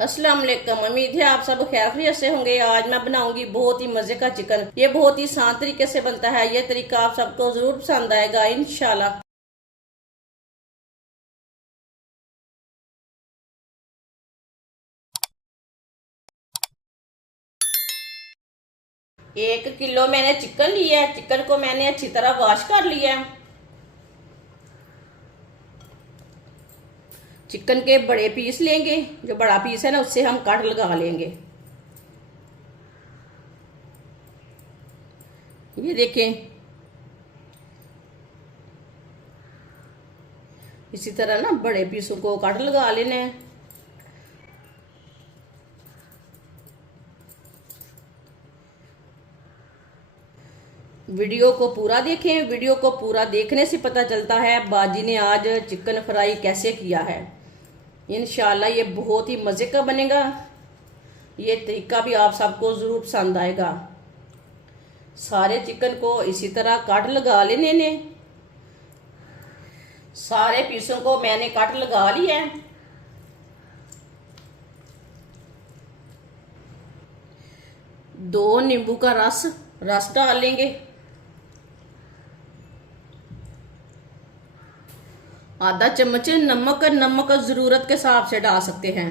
अस्सलाम वालेकुम। उम्मीद है आप सब खैरियत से होंगे। आज मैं बनाऊंगी बहुत ही मजे का चिकन। ये बहुत ही आसान तरीके से बनता है। ये तरीका आप सबको जरूर पसंद आएगा इंशाल्लाह। एक किलो मैंने चिकन लिया है। चिकन को मैंने अच्छी तरह वॉश कर लिया है। चिकन के बड़े पीस लेंगे। जो बड़ा पीस है ना उससे हम काट लगा लेंगे। ये देखें, इसी तरह ना बड़े पीसों को काट लगा लेना है। वीडियो को पूरा देखें। वीडियो को पूरा देखने से पता चलता है बाजी ने आज चिकन फ्राई कैसे किया है। इंशाल्लाह ये बहुत ही मज़े का बनेगा। ये तरीका भी आप सबको ज़रूर पसंद आएगा। सारे चिकन को इसी तरह काट लगा लेने ने। सारे पीसों को मैंने काट लगा लिया है। दो नींबू का रस डाल लेंगे। आधा चम्मच नमक जरूरत के हिसाब से डाल सकते हैं।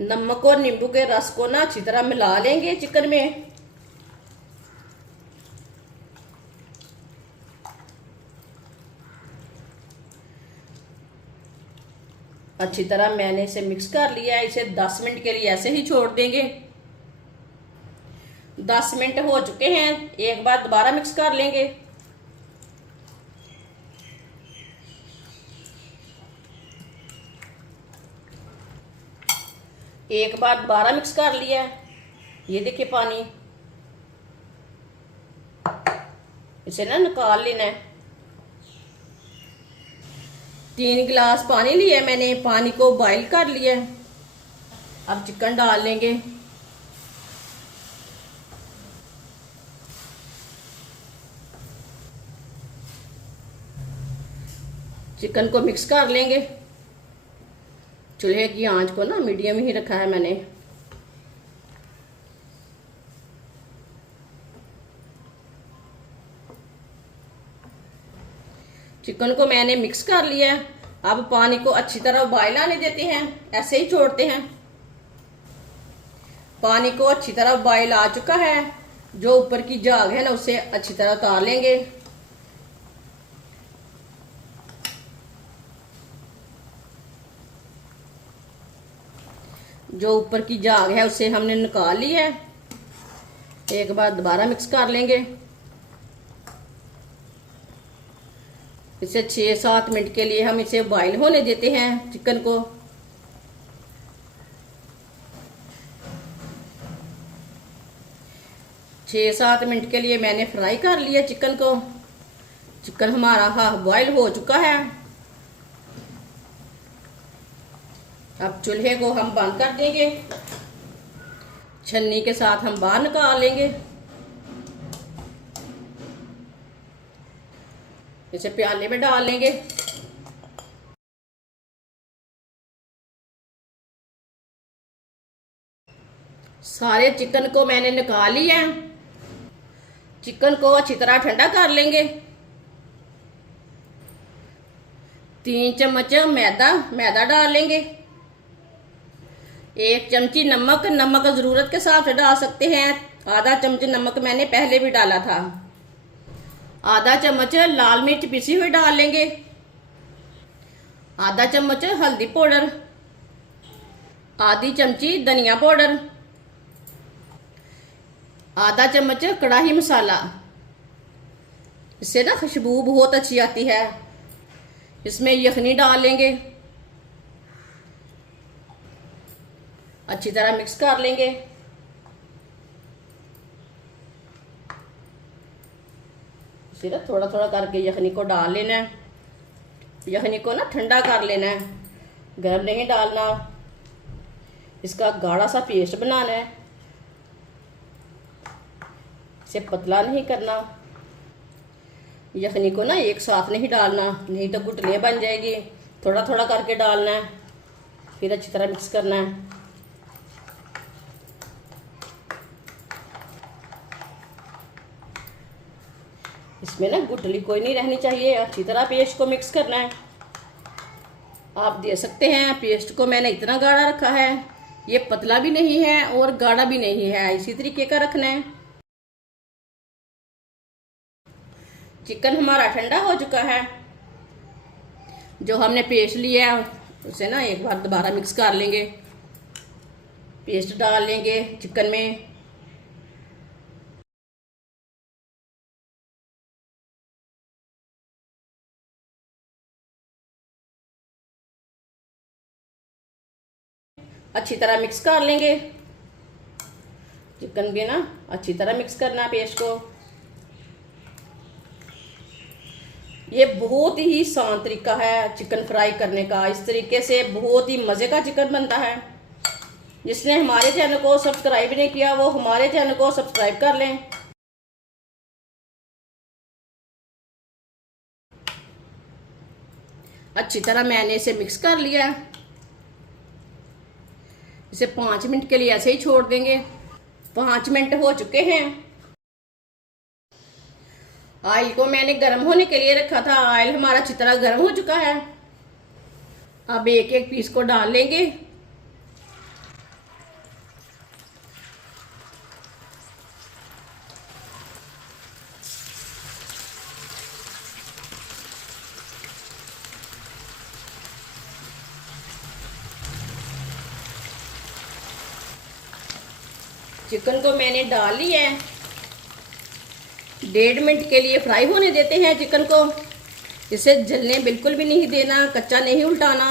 नमक और नींबू के रस को ना अच्छी तरह मिला लेंगे चिकन में। अच्छी तरह मैंने इसे मिक्स कर लिया है। इसे 10 मिनट के लिए ऐसे ही छोड़ देंगे। 10 मिनट हो चुके हैं। एक बार दोबारा मिक्स कर लेंगे। एक बार दोबारा मिक्स कर लिया है। ये देखिए पानी, इसे ना निकाल लेना है। 3 गिलास पानी लिया मैंने। पानी को बॉईल कर लिया है। अब चिकन डाल लेंगे। चिकन को मिक्स कर लेंगे। चूल्हे की आंच को ना मीडियम ही रखा है मैंने। चिकन को मैंने मिक्स कर लिया है। अब पानी को अच्छी तरह उबाल आने देते हैं। ऐसे ही छोड़ते हैं। पानी को अच्छी तरह उबाल आ चुका है। जो ऊपर की झाग है ना उसे अच्छी तरह उतार लेंगे। जो ऊपर की झाग है उसे हमने निकाल लिया है। एक बार दोबारा मिक्स कर लेंगे। इसे 6-7 मिनट के लिए हम इसे बॉईल होने देते हैं चिकन को। छः 7 मिनट के लिए मैंने फ्राई कर लिया चिकन को। चिकन हमारा हाफ बॉईल हो चुका है। अब चूल्हे को हम बंद कर देंगे। छन्नी के साथ हम बाहर निकाल लेंगे। इसे प्याले में डाल लेंगे। सारे चिकन को मैंने निकाल लिया है। चिकन को अच्छी तरह ठंडा कर लेंगे। 3 चम्मच मैदा डाल लेंगे। 1 चमची नमक जरूरत के हिसाब से डाल सकते हैं। आधा चम्मच नमक मैंने पहले भी डाला था। आधा चम्मच लाल मिर्च पिसी हुई डाल लेंगे। आधा चम्मच हल्दी पाउडर। आधी चमची धनिया पाउडर। आधा चम्मच कढ़ाई मसाला। इससे ना खुशबू बहुत अच्छी आती है। इसमें यखनी डाल लेंगे। अच्छी तरह मिक्स कर लेंगे। इसे ना थोड़ा थोड़ा करके यखनी को डाल लेना है। यखनी को ना ठंडा कर लेना है, गर्म नहीं डालना। इसका गाढ़ा सा पेस्ट बनाना है। इसे पतला नहीं करना। यखनी को ना एक साथ नहीं डालना, नहीं तो गुठलियाँ बन जाएगी। थोड़ा थोड़ा करके डालना है, फिर अच्छी तरह मिक्स करना है। इसमें ना गुठली कोई नहीं रहनी चाहिए, अच्छी तरह पेस्ट को मिक्स करना है। आप देख सकते हैं पेस्ट को मैंने इतना गाढ़ा रखा है, ये पतला भी नहीं है और गाढ़ा भी नहीं है, इसी तरीके का रखना है। चिकन हमारा ठंडा हो चुका है। जो हमने पेस्ट लिया है उसे ना एक बार दोबारा मिक्स कर लेंगे, पेस्ट डाल लेंगे चिकन में। अच्छी तरह मिक्स कर लेंगे चिकन भी ना, अच्छी तरह मिक्स करना है पेस्ट को। ये बहुत ही आसान तरीका है चिकन फ्राई करने का। इस तरीके से बहुत ही मज़े का चिकन बनता है। जिसने हमारे चैनल को सब्सक्राइब नहीं किया वो हमारे चैनल को सब्सक्राइब कर लें। अच्छी तरह मैंने इसे मिक्स कर लिया। इसे 5 मिनट के लिए ऐसे ही छोड़ देंगे। 5 मिनट हो चुके हैं। ऑयल को मैंने गर्म होने के लिए रखा था। ऑयल हमारा अच्छी तरह गर्म हो चुका है। अब एक एक पीस को डाल लेंगे। चिकन को मैंने डाल लिया है। 1.5 मिनट के लिए फ्राई होने देते हैं चिकन को। इसे जलने बिल्कुल भी नहीं देना, कच्चा नहीं उल्टाना।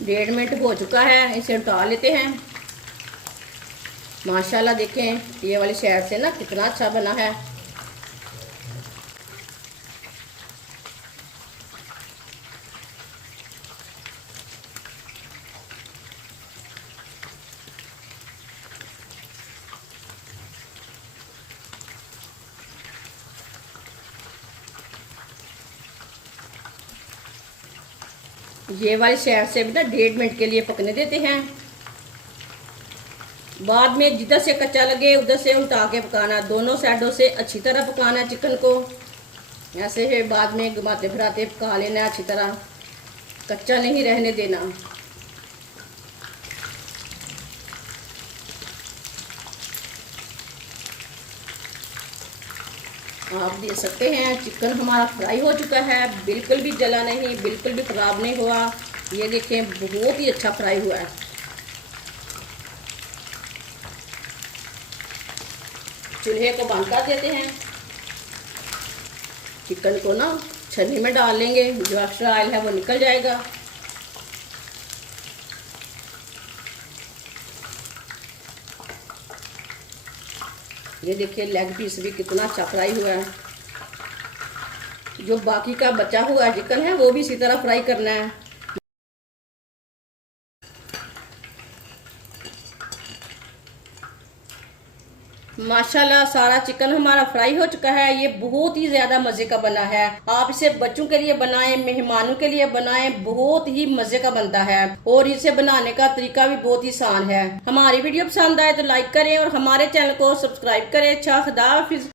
डेढ़ मिनट हो चुका है, इसे उल्टा लेते हैं। माशाल्लाह देखें ये वाली साइड से ना कितना अच्छा बना है। ये वाली साइड से भी ना 1.5 मिनट के लिए पकने देते हैं। बाद में जिधर से कच्चा लगे उधर से उल्टा के पकाना। दोनों साइडों से अच्छी तरह पकाना है चिकन को। ऐसे ही बाद में घुमाते फिराते पका लेना है अच्छी तरह, कच्चा नहीं रहने देना। आप देख सकते हैं चिकन हमारा फ्राई हो चुका है, बिल्कुल भी जला नहीं, बिल्कुल भी खराब नहीं हुआ। ये देखें बहुत ही अच्छा फ्राई हुआ है। चूल्हे को बंद कर देते हैं। चिकन को ना छन्नी में डाल लेंगे, जो एक्स्ट्रा ऑयल है वो निकल जाएगा। ये देखिए लेग पीस भी कितना अच्छा फ्राई हुआ है। जो बाकी का बचा हुआ चिकन है वो भी इसी तरह फ्राई करना है। माशाल्लाह सारा चिकन हमारा फ्राई हो चुका है। ये बहुत ही ज्यादा मजे का बना है। आप इसे बच्चों के लिए बनाएं, मेहमानों के लिए बनाएं, बहुत ही मजे का बनता है। और इसे बनाने का तरीका भी बहुत ही आसान है। हमारी वीडियो पसंद आए तो लाइक करें और हमारे चैनल को सब्सक्राइब करें। अच्छा, खुदा हाफिज।